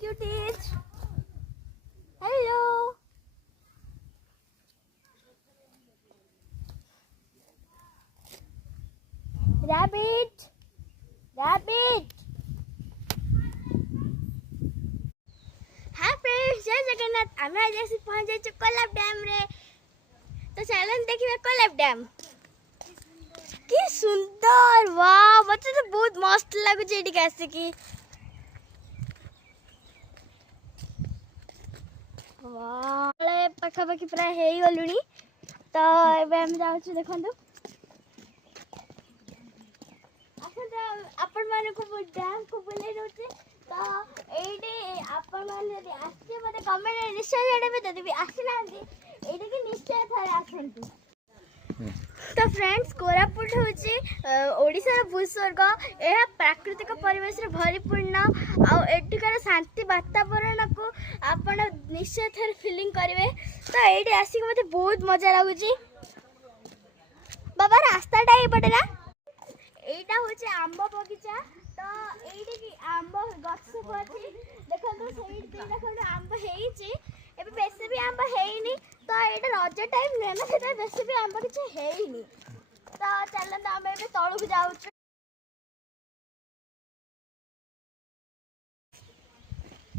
Cuties. Hello. Rabbit. Rabbit. Hi friends, जय जगन्नाथ। आमे आज ऐसे पहुंच जाए कोलाब डैम रे। तो चलन देखिए कोलाब डैम। कि सुंदर, वाह, मते तो बहुत मस्त लागु जेडी कैसे की। वाह, पाखापाखि प्राय हे गलुनी। तो एबे हम जाउछु देखंतु। आपण माने को डैम को बुले रहते। तो एडी आपण माने यदि आसी मते कमेंट रे निश्चय जणेबे जदि भी आसी नांदी एडी के निश्चय थारे आसंतु। तो फ्रेंड्स, कोरापुट होची ओडिसा भूस्वर्ग। यह प्राकृतिक परिवेश रे भरीपूर्ण आ एटिकार शांति वातावरण को आपण निश्चय थारे फीलिंग करिवे। तो एडी आसी मते बहुत मजा लागुची। बाबा रास्ताटा ए पटे ना एटा होचे आंबा बगीचा। तो एडी की आंबा गछ सब अछि। देखंतु सही देखंतु आंबा हेइची। एबे बेसे भी आंबा हेइनी। तो एटा रज टाइम रे मतलब बेसे भी आंबा किछ हेइनी। तो चलन हम एबे तळु जाउछु।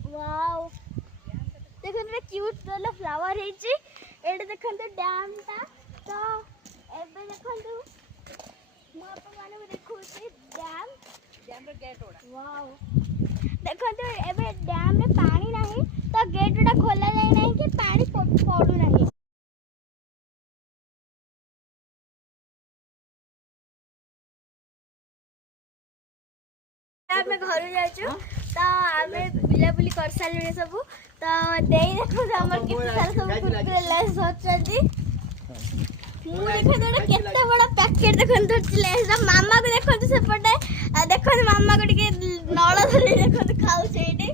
वाओ, देखंतु क्यूट वाला फ्लावर हेइची। एटा देखंतु डैम ता। तो एबे देखंतु मु आपन माने देखौची डैम रे गेट ओडा। वाओ, देखंतु एबे डैम रे पानी नाही। तो गेट ओडा खोला जाय नाही कि पानी पडू नाही। आमे घर जाइछु। तो आमे बुला बुली कर सालुनी सब। तो देई देखो हमर कितना सारा सब कुरकुरे लेस होचदी। मु देखो तो केते बड़ा पैकेट देखन तो लेस। मामा को देखो तो सेपटे देखो मामा को टिके नळ धरि देखो तो खाउ छेडी।